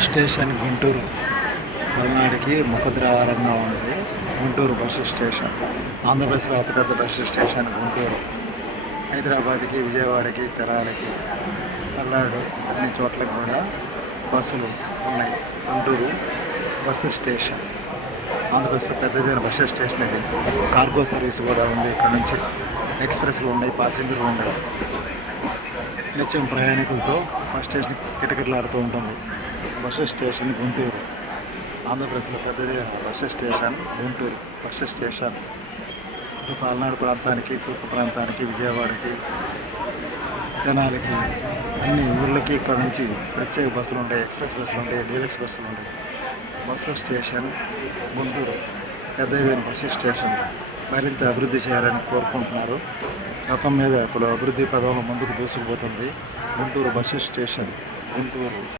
Station Guntur పల్నాడుకి ముఖద్వారంగా ఉంది. Guntur bus station ఆంధ్రప్రదేశ్లో అతిపెద్ద బస్సు స్టేషన్ గుంటూరు. హైదరాబాద్కి, విజయవాడకి, తెరాలకి, పల్నాడు అన్ని చోట్లకి కూడా బస్సులు ఉన్నాయి. గుంటూరు బస్సు స్టేషన్ ఆంధ్రప్రదేశ్లో పెద్దదైన బస్సు స్టేషన్ ఇది. కార్గో సర్వీస్ కూడా ఉంది. ఇక్కడ నుంచి ఎక్స్ప్రెస్లు ఉన్నాయి, ప్యాసింజర్లు ఉన్నాయి. నిత్యం ప్రయాణికులతో బస్ స్టేషన్ కిటకిటలాడుతూ ఉంటుంది. బస్సు స్టేషన్ గుంటూరు ఆంధ్రప్రదేశ్లో పెద్దదైన bus station Guntur bus station. ఇటు పల్నాడు ప్రాంతానికి, తూర్పు ప్రాంతానికి, విజయవాడకి, తెనాలికి, అన్ని ఊళ్ళకి ఇక్కడ నుంచి ప్రత్యేక బస్సులు ఉంటాయి. ఎక్స్ప్రెస్ బస్సులు ఉంటాయి, డీలక్స్ బస్సులు ఉంటాయి. బస్సు స్టేషన్ గుంటూరు పెద్దదైన బస్సు స్టేషన్. మరింత అభివృద్ధి చేయాలని కోరుకుంటున్నారు. గతం మీద ఇప్పుడు అభివృద్ధి పదంలో ముందుకు దూసుకుపోతుంది. Guntur bus station Guntur.